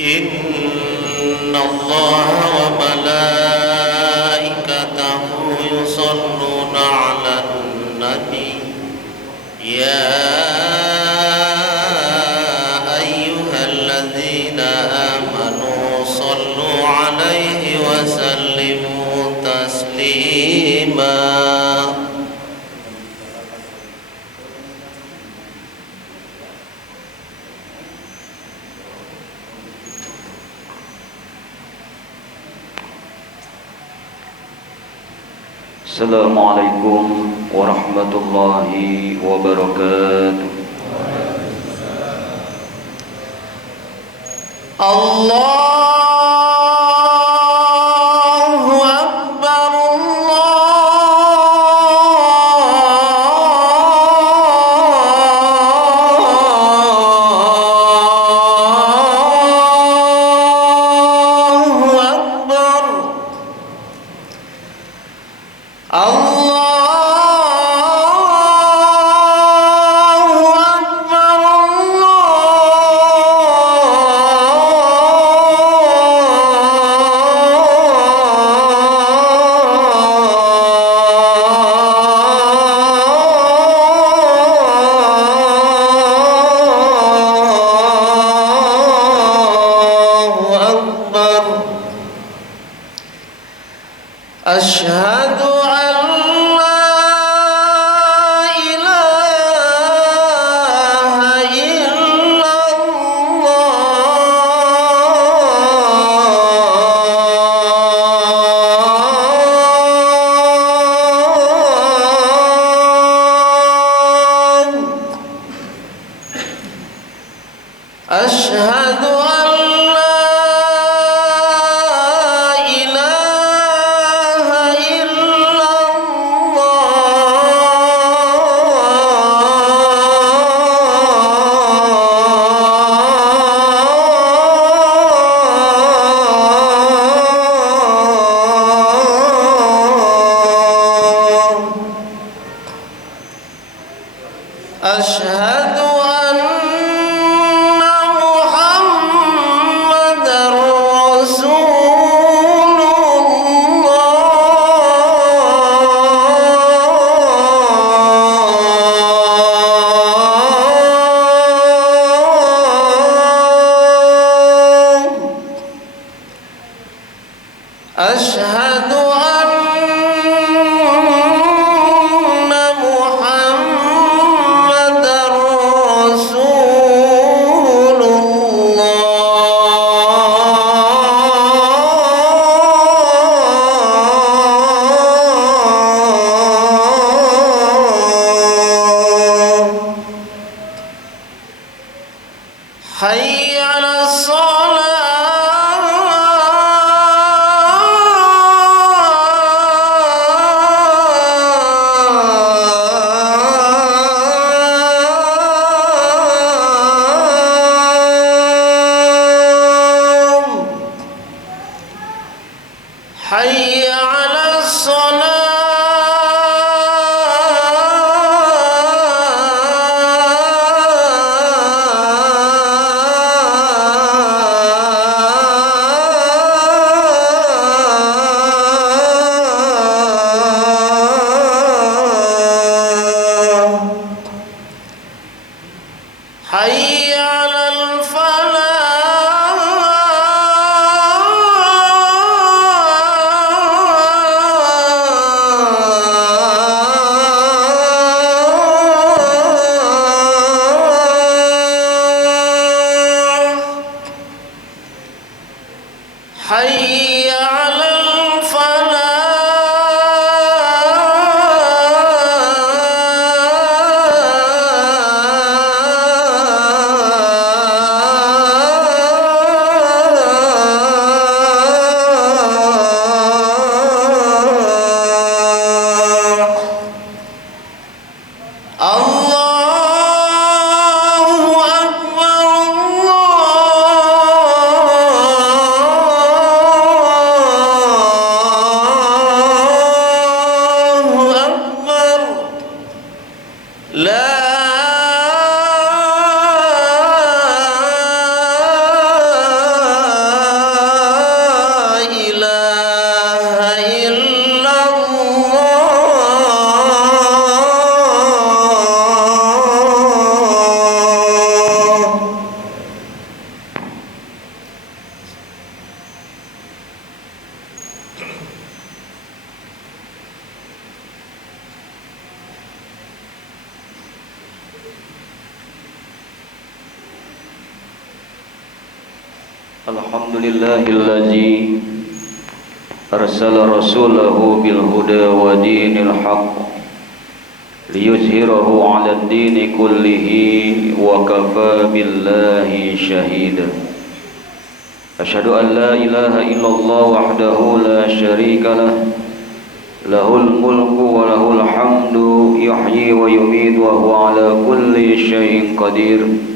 إن الله وملائكته يصلون على النبي يا أيها الذين آمنوا صلوا عليه وسلموا تسليما. Assalamualaikum warahmatullahi wabarakatuh. Allahu Akbar, Allahu Akbar, Allahu Akbar, Allahu Akbar. Asyhadu an la ilaha illallah. Asyhadu an la ilaha illallah. Asyhadu anna Muhammadar Rasulullah. Asyhadu anna Muhammadar Rasulullah. Hayya 'alas salah. Hayya 'alas salah. Hayya 'alal falah. Alhamdulillahillazi arsala rasulahu bil huda wa dinil haqq liyuzhirahu 'alad dini kullihi wa kafa billahi shahida. Asyhadu an la ilaha illallah wahdahu la syarika lah, lahul mulku wa lahul hamdu yuhyi wa yumiitu wa huwa 'ala kulli syai'in qadir.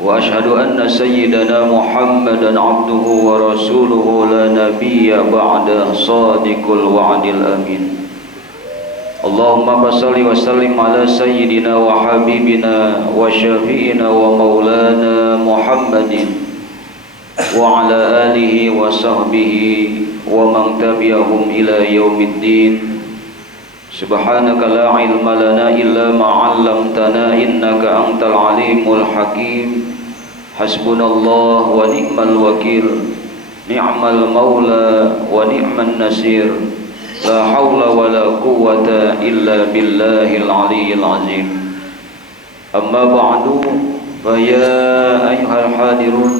Wa asyhadu anna sayyidana Muhammadan abduhu wa rasuluhu la nabiyya ba'da sadiqul wa'dil amin. Allahumma salli wa sallim ala sayyidina wa habibina wa syafi'ina wa maulana Muhammadin wa ala alihi wa sahbihi wa man tabi'ahum ila yaumiddin. Subhanaka la ilma lana illa ma 'allamtana innaka antal alimul hakim. Hasbunallah wa ni'mal wakil, ni'mal maula wa ni'man nasir. La haula wa la quwwata illa billahil aliyyil azim. Amma ba'du, fa ya ayyuhal hadirun,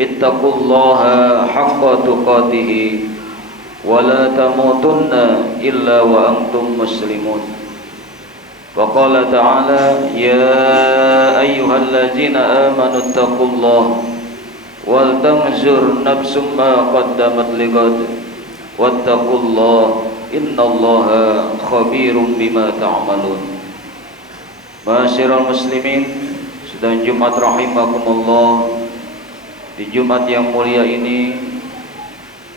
ittaqullaha haqqa tuqatih wa la tamutunna illa wa antum muslimun. Wa qala ta'ala ya ayyuhallazina amanu ittaqullaha wal tanzur nafsum ma qaddamat lighad wattaqullaha innallaha khabirum bima ta'malun. Ma'asyiral muslimin, sedang Jumat rahimakumullah, di Jumat yang mulia ini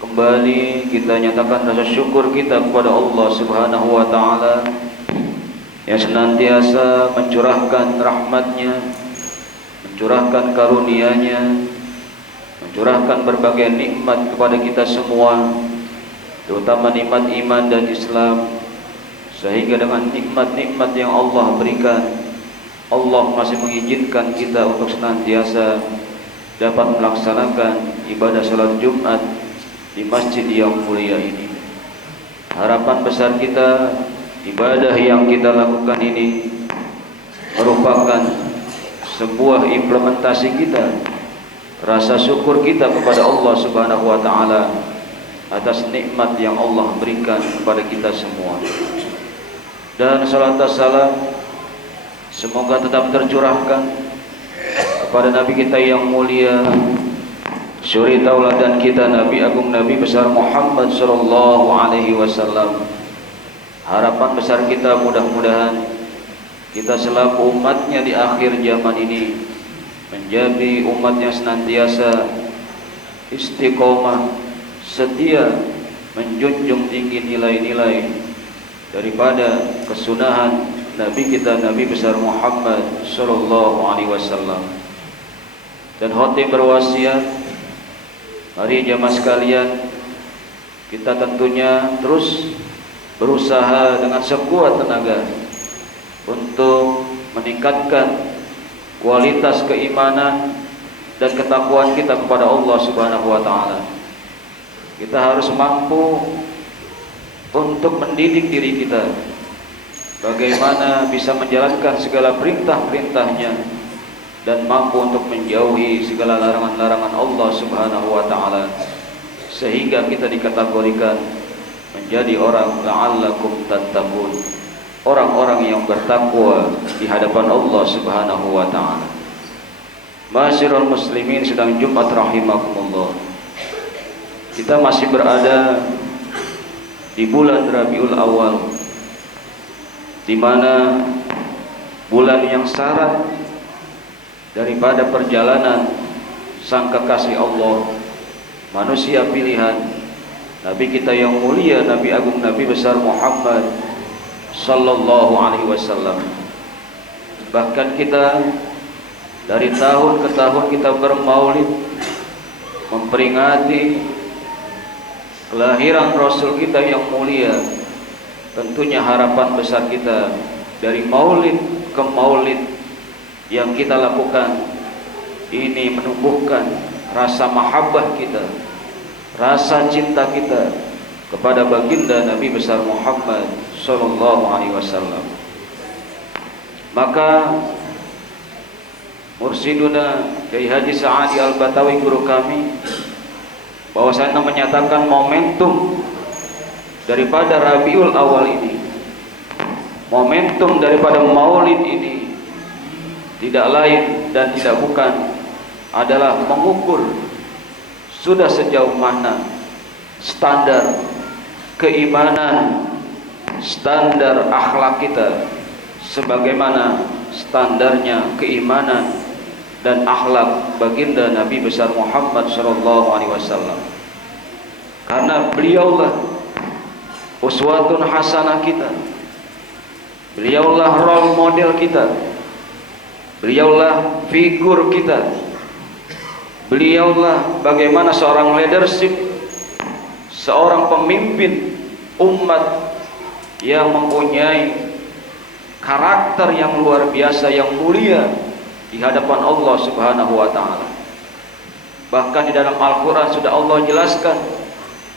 kembali kita nyatakan rasa syukur kita kepada Allah Subhanahu wa taala yang senantiasa mencurahkan rahmatnya, mencurahkan karunia-Nya, mencurahkan berbagai nikmat kepada kita semua, terutama nikmat iman dan Islam, sehingga dengan nikmat-nikmat yang Allah berikan, Allah masih mengizinkan kita untuk senantiasa dapat melaksanakan ibadah salat Jumat di masjid yang mulia ini. Harapan besar kita, ibadah yang kita lakukan ini merupakan sebuah implementasi kita, rasa syukur kita kepada Allah Subhanahu wa taala atas nikmat yang Allah berikan kepada kita semua. Dan salat dan salam semoga tetap tercurahkan kepada Nabi kita yang mulia, suri tauladan kita, Nabi agung Nabi besar Muhammad sallallahu alaihi wasallam. Harapan besar kita mudah-mudahan kita selaku umatnya di akhir zaman ini menjadi umat yang senantiasa istiqomah, setia, menjunjung tinggi nilai-nilai daripada kesunahan Nabi kita, Nabi besar Muhammad sallallahu alaihi wasallam. Dan khotib berwasiat, mari jamaah sekalian, kita tentunya terus berusaha dengan sekuat tenaga untuk meningkatkan kualitas keimanan dan ketakwaan kita kepada Allah Subhanahu wa taala. Kita harus mampu untuk mendidik diri kita bagaimana bisa menjalankan segala perintah-perintahnya dan mampu untuk menjauhi segala larangan-larangan Allah Subhanahu wa taala, sehingga kita dikategorikan menjadi orang la'allakum tattaqun, orang-orang yang bertakwa di hadapan Allah Subhanahu wa taala. Ma'asyiral muslimin, sedang Jumat rahimakumullah, kita masih berada di bulan Rabiul Awal, di mana bulan yang syarat daripada perjalanan sang kekasih Allah, manusia pilihan, Nabi kita yang mulia, Nabi agung Nabi besar Muhammad sallallahu alaihi wasallam. Bahkan kita dari tahun ke tahun kita bermaulid memperingati kelahiran Rasul kita yang mulia. Tentunya harapan besar kita dari maulid ke maulid yang kita lakukan ini menumbuhkan rasa mahabbah kita, rasa cinta kita kepada baginda Nabi besar Muhammad sallallahu alaihi wasallam. Maka Mursiduna Kiai Haji Sa'adi Al-Batawi guru kami bahwasanya menyatakan momentum daripada Rabiul Awal ini, momentum daripada Maulid ini tidak lain dan tidak bukan adalah mengukur sudah sejauh mana standar keimanan, standar akhlak kita sebagaimana standarnya keimanan dan akhlak baginda Nabi besar Muhammad sallallahu alaihi wasallam. Karena beliaulah uswatun hasanah kita, beliaulah role model kita, beliaulah figur kita, beliaulah bagaimana seorang leadership, seorang pemimpin umat yang mempunyai karakter yang luar biasa, yang mulia di hadapan Allah Subhanahu wa taala. Bahkan di dalam Al-Qur'an sudah Allah jelaskan,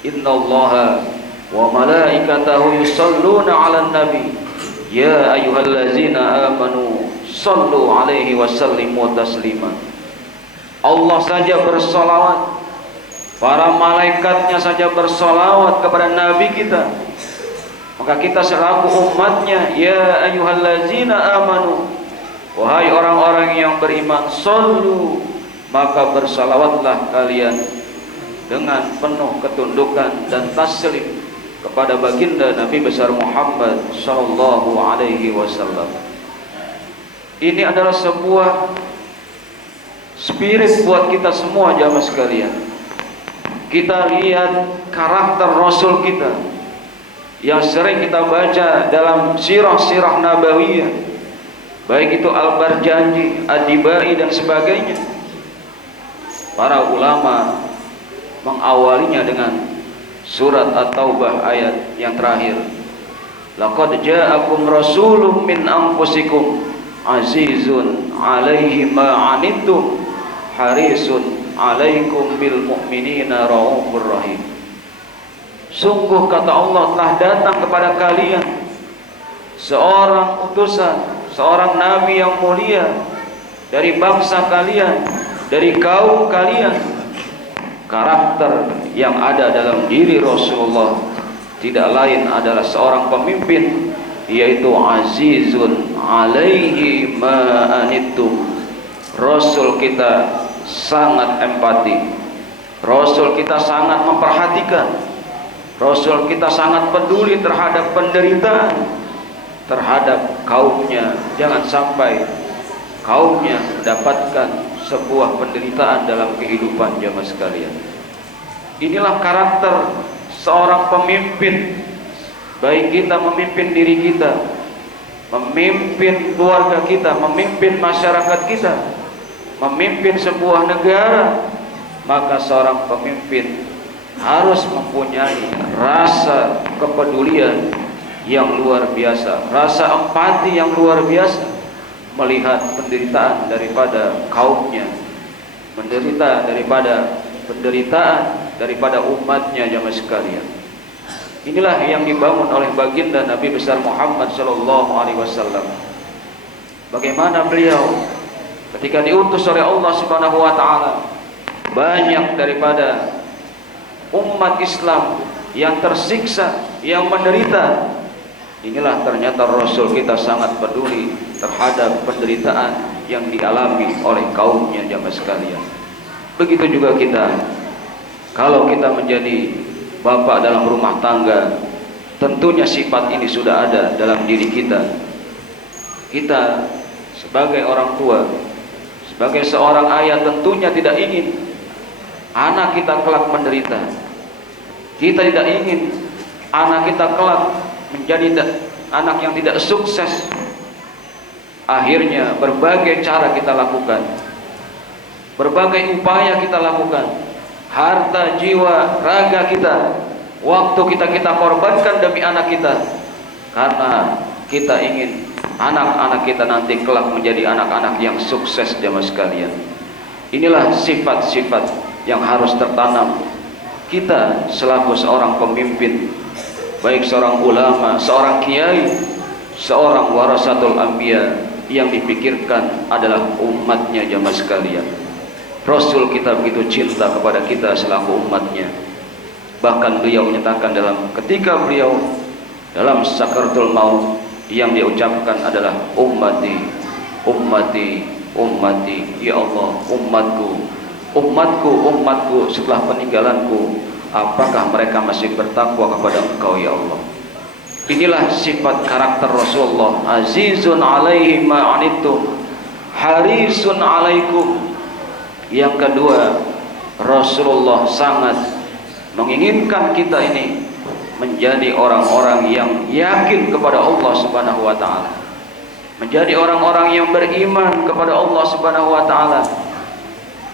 innallaha wa malaikatahu yusholluna 'alan nabi ya ayyuhallazina amanu shallu 'alaihi wa sallimu taslima. Allah saja bersolawat, para malaikatnya saja bersolawat kepada nabi kita. Maka kita selaku umatnya, ya ayyuhallazina amanu, wahai orang-orang yang beriman, sallu, maka bersalawatlah kalian dengan penuh ketundukan dan taslim kepada baginda Nabi besar Muhammad sallallahu alaihi wasallam. Ini adalah sebuah spirit buat kita semua jamaah sekalian. Kita lihat karakter Rasul kita yang sering kita baca dalam sirah-sirah nabawiyah, baik itu Al-Barjanji, Ad-Dibai dan sebagainya. Para ulama mengawalinya dengan surat At-Taubah ayat yang terakhir, laqad ja'akum rasulun min anfusikum azizun 'alaihi ma 'anittum harisun 'alaikum bil mu'minina raufur rahim. Sungguh kata Allah telah datang kepada kalian seorang utusan, seorang nabi yang mulia dari bangsa kalian, dari kaum kalian. Karakter yang ada dalam diri Rasulullah tidak lain adalah seorang pemimpin, yaitu azizun alaihi ma anittum. Rasul kita sangat empati, Rasul kita sangat memperhatikan, Rasul kita sangat peduli terhadap penderitaan, terhadap kaumnya. Jangan sampai kaumnya mendapatkan sebuah penderitaan dalam kehidupan jamaah sekalian. Inilah karakter seorang pemimpin, baik kita memimpin diri kita, memimpin keluarga kita, memimpin masyarakat kita, memimpin sebuah negara. Maka seorang pemimpin harus mempunyai rasa kepedulian yang luar biasa, rasa empati yang luar biasa, melihat penderitaan daripada kaumnya, menderita daripada penderitaan daripada umatnya jamaah sekalian. Inilah yang dibangun oleh baginda Nabi besar Muhammad sallallahu alaihi wasallam. Bagaimana beliau ketika diutus oleh Allah Subhanahu wa taala, banyak daripada umat Islam yang tersiksa, yang menderita. Inilah ternyata Rasul kita sangat peduli terhadap penderitaan yang dialami oleh kaumnya jamaah sekalian. Begitu juga kita, kalau kita menjadi bapak dalam rumah tangga, tentunya sifat ini sudah ada dalam diri kita. Kita sebagai orang tua, sebagai seorang ayah, tentunya tidak ingin anak kita kelak menderita. Kita tidak ingin anak kita kelak menjadi anak yang tidak sukses. Akhirnya berbagai cara kita lakukan, berbagai upaya kita lakukan, harta, jiwa, raga kita, waktu kita korbankan demi anak kita, karena kita ingin anak-anak kita nanti kelak menjadi anak-anak yang sukses jamaah sekalian. Inilah sifat-sifat yang harus tertanam kita selaku seorang pemimpin, baik seorang ulama, seorang kiai, seorang warasatul anbiya, yang dipikirkan adalah umatnya jamaah sekalian. Rasul kita begitu cinta kepada kita selaku umatnya. Bahkan beliau menyatakan ketika beliau dalam sakaratul maut, yang dia ucapkan adalah ummati, ummati, ummati, ya Allah, umatku, umatku, umatku setelah peninggalanku, apakah mereka masih bertakwa kepada Engkau ya Allah? Inilah sifat karakter Rasulullah. Azizun alaihi ma'anittum, harisun alaikum. Yang kedua, Rasulullah sangat menginginkan kita ini menjadi orang-orang yang yakin kepada Allah Subhanahu wa taala, menjadi orang-orang yang beriman kepada Allah Subhanahu wa taala,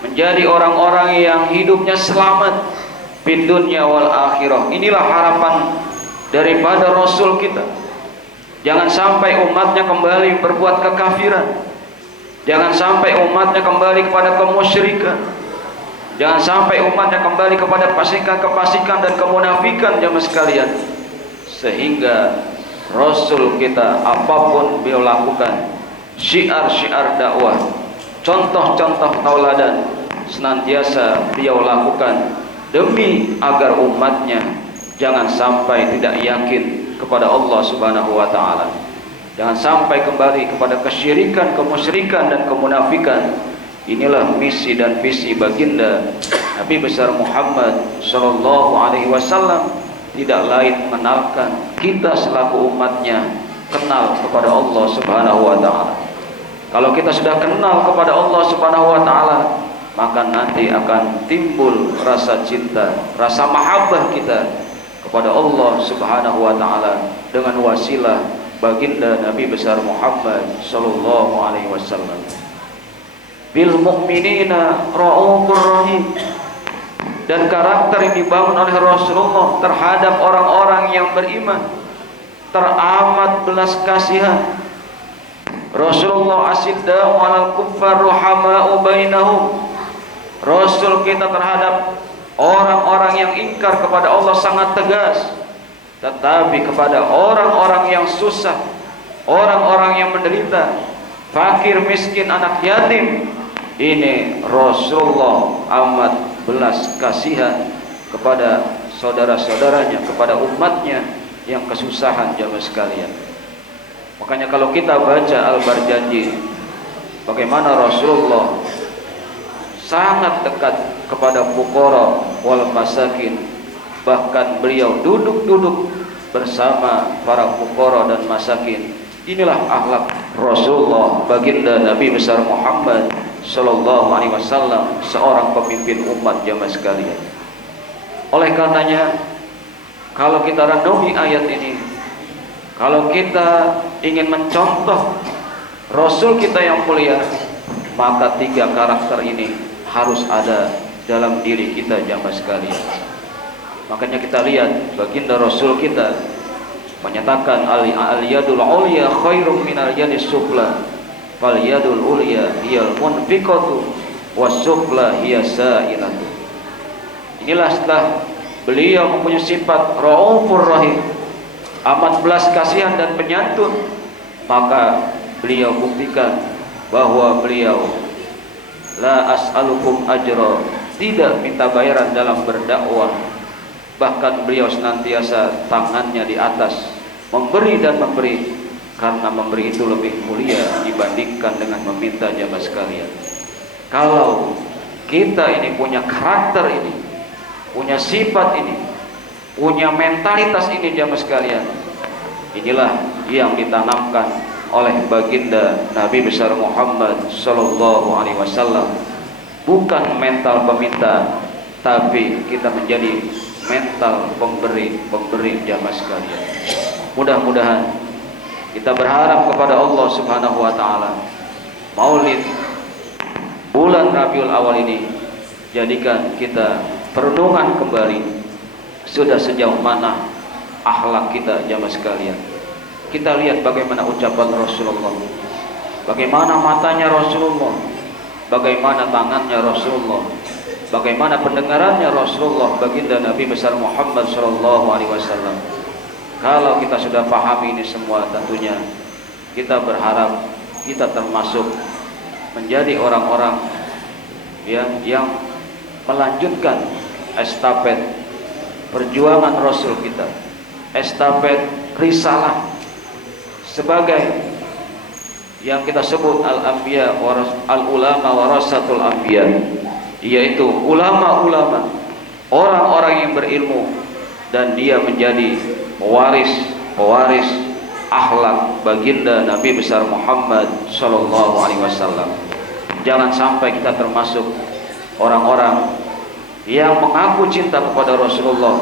menjadi orang-orang yang hidupnya selamat di dunia wal akhirah. Inilah harapan daripada Rasul kita. Jangan sampai umatnya kembali berbuat kekafiran, jangan sampai umatnya kembali kepada kemusyrikan, jangan sampai umatnya kembali kepada kefasikan dan kemunafikan jamaah sekalian. Sehingga Rasul kita apapun beliau lakukan, syiar-syiar dakwah, contoh-contoh tauladan senantiasa beliau lakukan demi agar umatnya jangan sampai tidak yakin kepada Allah Subhanahu wa taala. Jangan sampai kembali kepada kesyirikan, kemusyrikan dan kemunafikan. Inilah misi dan visi baginda Nabi besar Muhammad sallallahu alaihi wasallam, tidak lain mengenalkan kita selaku umatnya kenal kepada Allah Subhanahu wa taala. Kalau kita sudah kenal kepada Allah Subhanahu wa taala, maka nanti akan timbul rasa cinta, rasa mahabbah kita kepada Allah Subhanahu wa taala dengan wasilah baginda Nabi besar Muhammad sallallahu alaihi wasallam. Bil mu'minina raufur rahim. Dan karakter yang dibangun oleh Rasulullah terhadap orang-orang yang beriman teramat belas kasihan. Rasulullah asidda'u 'alal kuffar ruhama'u bainahum. Rasul kita terhadap orang-orang yang ingkar kepada Allah sangat tegas, tetapi kepada orang-orang yang susah, orang-orang yang menderita, fakir, miskin, anak yatim, ini Rasulullah amat belas kasihan kepada saudara-saudaranya, kepada umatnya yang kesusahan jamaah sekalian. Makanya kalau kita baca Al-Barjanji, bagaimana Rasulullah sangat dekat kepada fuqara wal masakin, bahkan beliau duduk-duduk bersama para fuqara dan masakin. Inilah akhlak Rasulullah baginda Nabi besar Muhammad sallallahu alaihi wasallam, seorang pemimpin umat jamaah sekalian. Oleh karenanya, kalau kita renungi ayat ini, kalau kita ingin mencontoh Rasul kita yang mulia, maka tiga karakter ini harus ada dalam diri kita jamaah sekalian. Makanya kita lihat baginda Rasul kita menyatakan al-yadul ulya khairum minal yadis sufla, fal yadul ulya hiyal munfiqatu was sufla hiya sa'ilatu. Inilah setelah beliau mempunyai sifat raufur rahim, amat belas kasihan dan penyantun, maka beliau buktikan bahwa beliau la as'alukum ajra, tidak minta bayaran dalam berdakwah. Bahkan beliau senantiasa tangannya di atas, memberi dan memberi, karena memberi itu lebih mulia dibandingkan dengan meminta jamaah sekalian. Kalau kita ini punya karakter ini, punya sifat ini, punya mentalitas ini jamaah sekalian, inilah yang ditanamkan oleh baginda Nabi besar Muhammad sallallahu alaihi wasallam. Bukan mental peminta, tapi kita menjadi mental pemberi jamaah sekalian. Mudah-mudahan kita berharap kepada Allah Subhanahu wa taala, Maulid bulan Rabiul Awal ini jadikan kita perenungan kembali sudah sejauh mana akhlak kita jamaah sekalian. Kita lihat bagaimana ucapan Rasulullah, bagaimana matanya Rasulullah, bagaimana tangannya Rasulullah, bagaimana pendengarannya Rasulullah baginda Nabi besar Muhammad sallallahu alaihi wasallam. Kalau kita sudah pahami ini semua, tentunya kita berharap kita termasuk menjadi orang-orang yang melanjutkan estafet perjuangan Rasul kita, estafet risalah sebagai yang kita sebut al-anbiya al-ulama warasatul anbiya, yaitu ulama-ulama, orang-orang yang berilmu, dan dia menjadi pewaris akhlak baginda Nabi besar Muhammad sallallahu alaihi wasallam. Jangan sampai kita termasuk orang-orang yang mengaku cinta kepada Rasulullah,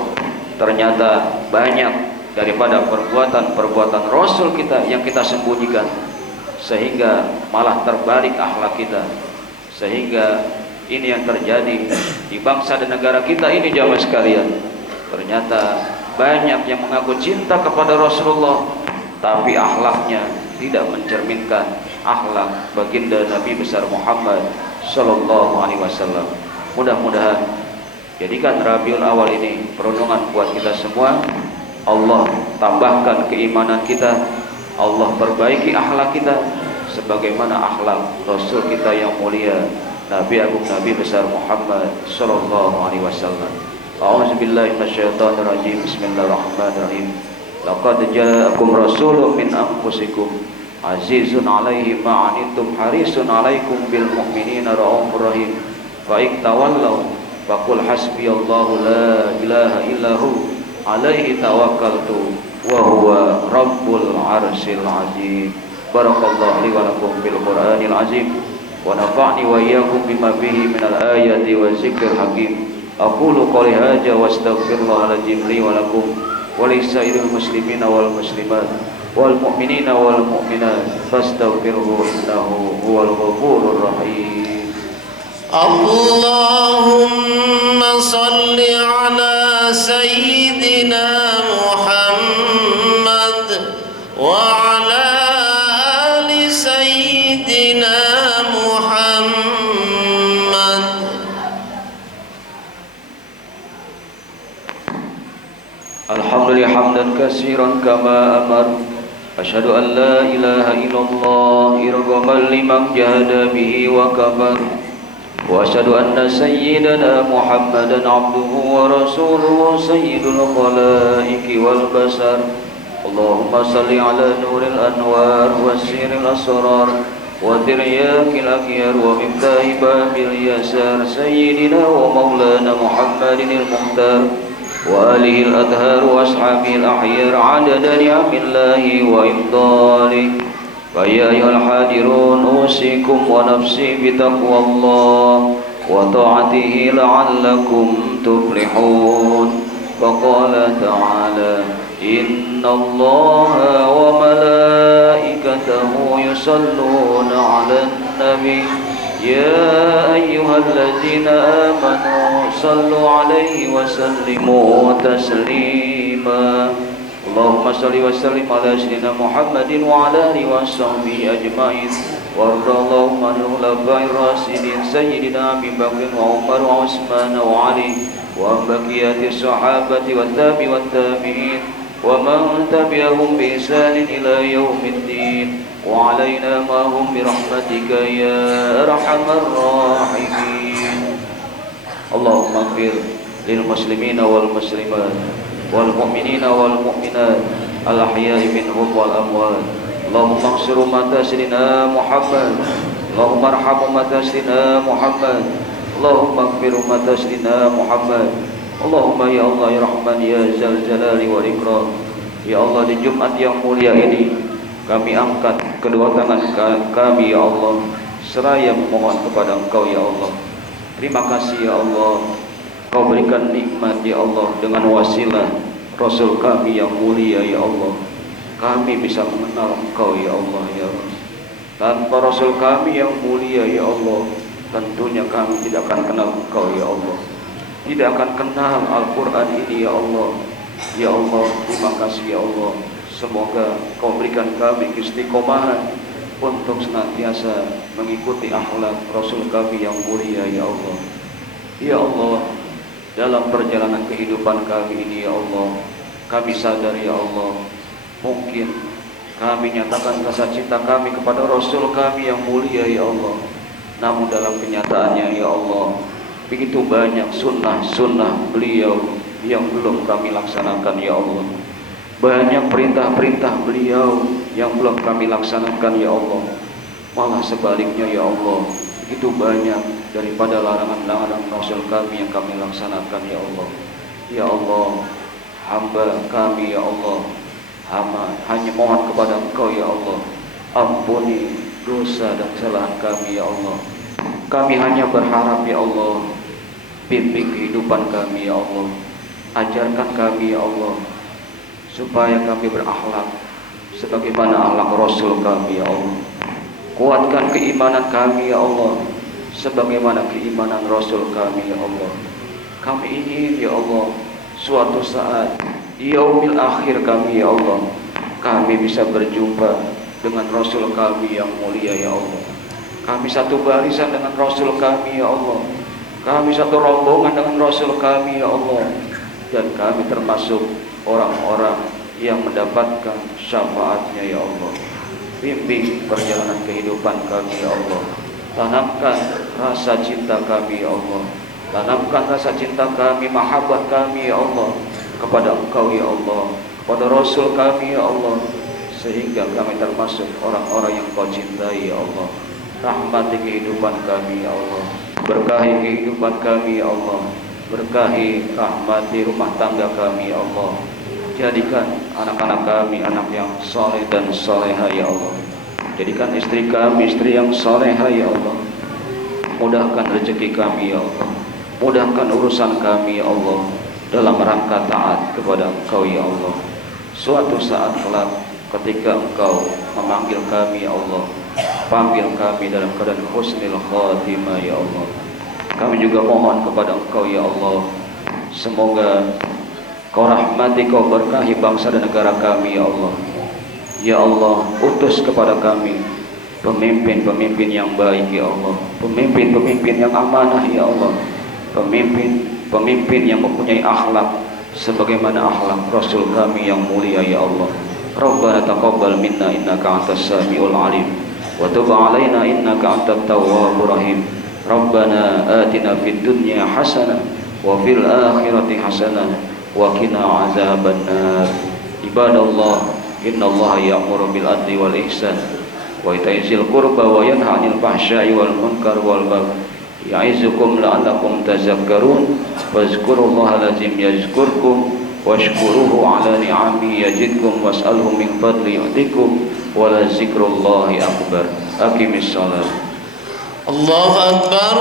ternyata banyak daripada perbuatan-perbuatan Rasul kita yang kita sembunyikan, sehingga malah terbalik akhlak kita. Sehingga ini yang terjadi di bangsa dan negara kita ini, jamaah sekalian. Ternyata banyak yang mengaku cinta kepada Rasulullah, tapi akhlaknya tidak mencerminkan akhlak baginda Nabi besar Muhammad sallallahu alaihi wasallam. Mudah-mudahan jadikan Rabiul Awal ini perundungan buat kita semua. Allah tambahkan keimanan kita, Allah perbaiki akhlak kita sebagaimana akhlak Rasul kita yang mulia, Nabi Agung Nabi besar Muhammad sallallahu alaihi wasallam. A'udzubillahi minasyaitonir rajim. Bismillahirrahmanirrahim. Laqad ja'akum rasulun min anfusikum azizun 'alaihi ma 'anittum harisun 'alaikum bil mu'minina raufur rahim. Fa in tawallaw faqul hasbiyallahu la ilaha illahu 'alaihi tawakkaltu wa huwa rabbul arsyil azim. Barakallahu li wa lakum bil Qur'anil azim wa nafa'ni wa iyyakum bima fihi minal ayati wa zikril hakim. Aqulu qouli hadza wa astaghfirullahal azim li wa lakum wa lisairil muslimina wal muslimat wal mu'minina wal mu'minat fastaghfiruhu innahu huwal ghafurur rahim. Allahumma salli ala sayyidina Muhammad wa ala ali sayyidina Muhammad. Alhamdulillah hamdan katsiran kama amar. Asyhadu an la ilaha illallah irghamal liman jahada bihi wa kafar. Wa asyhadu anna sayyidana Muhammadan abduhu wa rasuluhu sayyidul khalaiqi wal basar. Allahumma salli ala nuril anwar wa sirril asrar wa tiryakil akhyar wa miftahi babil yasar sayyidina wa maulana Muhammadinil muhtar wa alihil adhar wa ashabihil ahyar adada ni'amillahi wa imdalih. Fa ya ayyuhal hadirun usikum wa nafsi bitaqwallah wa ta'atihi la'allakum tuflihun. Fa qala ta'ala innallaha wa malaikatahu yusalluna 'alan nabi ya ayyuhalladzina amanu sallu 'alaihi wa sallimu taslima. Allahumma salli wa sallim ala sayyidina Muhammadin wa ala alihi wa sahbihi ajma'in. Warḍallahu 'anil khulafa'ir rasyidin sayyidina Abi Bakr wa Umar wa Utsman wa Ali wa baqiyatis sahabati wat tabi'in wa man tabi'ahum bi ihsanin ila yaumiddin. Wa 'alaina ma hum bi rahmatika ya arhamar rahimin. Allahumma ighfir lil muslimina wal muslimat wal mu'minina wal mu'minat al ahya'i minhum wal amwat. Allahumma ighfir ummata sayyidina Muhammad. Allahumma arham ummata sayyidina Muhammad. Allahumma ighfir ummata sayyidina Muhammad. Allahumma ya Allah ya Rahman ya Zal Jalali wal Ikram. Ya Allah, di Jumat yang mulia ini kami angkat kedua tangan kami ya Allah, seraya memohon kepada Engkau ya Allah. Terima kasih ya Allah, Kau berikan nikmat ya Allah dengan wasilah Rasul kami yang mulia ya Allah. Kami bisa mengenal Engkau ya Allah ya Allah. Tanpa Rasul kami yang mulia ya Allah, tentunya kami tidak akan kenal Engkau ya Allah, tidak akan kenal Al-Quran ini ya Allah. Ya Allah, terima kasih ya Allah. Semoga Kau berikan kami istiqomahan untuk senantiasa mengikuti akhlak Rasul kami yang mulia ya Allah. Ya Allah, dalam perjalanan kehidupan kami ini ya Allah, kami sadar ya Allah, mungkin kami nyatakan rasa cinta kami kepada Rasul kami yang mulia ya Allah, namun dalam kenyataannya ya Allah, begitu banyak sunnah-sunnah beliau yang belum kami laksanakan ya Allah. Banyak perintah-perintah beliau yang belum kami laksanakan ya Allah. Malah sebaliknya ya Allah, begitu banyak daripada larangan-larangan Rasul kami yang kami laksanakan ya Allah. Ya Allah, hamba kami ya Allah, hanya mohon kepada Engkau ya Allah, ampuni dosa dan kesalahan kami ya Allah. Kami hanya berharap ya Allah, bimbing kehidupan kami ya Allah, ajarkan kami ya Allah, supaya kami berakhlak sebagaimana akhlak Rasul kami ya Allah. Kuatkan keimanan kami ya Allah, sebagaimana keimanan Rasul kami ya Allah. Kami ingin ya Allah, suatu saat di yaumil akhir kami ya Allah, kami bisa berjumpa dengan Rasul kami yang mulia ya Allah. Kami satu barisan dengan Rasul kami ya Allah. Kami satu rombongan dengan Rasul kami ya Allah. Dan kami termasuk orang-orang yang mendapatkan syafaatnya ya Allah. Bimbing perjalanan kehidupan kami ya Allah. Tanamkan rasa cinta kami ya Allah. Tanamkan rasa cinta kami, mahabbat kami ya Allah, kepada Engkau ya Allah, kepada Rasul kami ya Allah, sehingga kami termasuk orang-orang yang Kau cintai ya Allah. Rahmati kehidupan kami ya Allah, berkahi kehidupan kami ya Allah, berkahi rahmati rumah tangga kami ya Allah. Jadikan anak-anak kami anak yang soleh dan soleha ya Allah. Jadikan istri kami istri yang soleha ya Allah. Mudahkan rezeki kami ya Allah, mudahkan urusan kami ya Allah, dalam rangka taat kepada Engkau ya Allah. Suatu saat kelak ketika Engkau memanggil kami ya Allah, panggil kami dalam keadaan husnul khatimah ya Allah. Kami juga mohon kepada Engkau ya Allah, semoga Kau rahmati, Kau berkahi bangsa dan negara kami ya Allah. Ya Allah, utus kepada kami pemimpin-pemimpin yang baik ya Allah, pemimpin-pemimpin yang amanah ya Allah, pemimpin yang mempunyai akhlak sebagaimana akhlak Rasul kami yang mulia ya Allah. Rabbana taqabbal minna innaka antas samiul alim wa tub alaina innaka antat tawwabur rahim. Rabbana atina fid dunya hasanah wa fil akhirati hasanah wa qina azabannar. Ibadallah, innallaha ya'muru bil adli wal ihsan wa ita'i dzil qurba wa yanha 'anil fahsya'i wal munkar wal baghi ya'izukum la'allakum tazakkarun. Fazkurullaha lazim yazkurkum washkuruhu ala ni'amihi yazidkum was'alhu min fadli yu'tikum wa la zikrullahi akbar. Aqimis salat. Allahu akbar.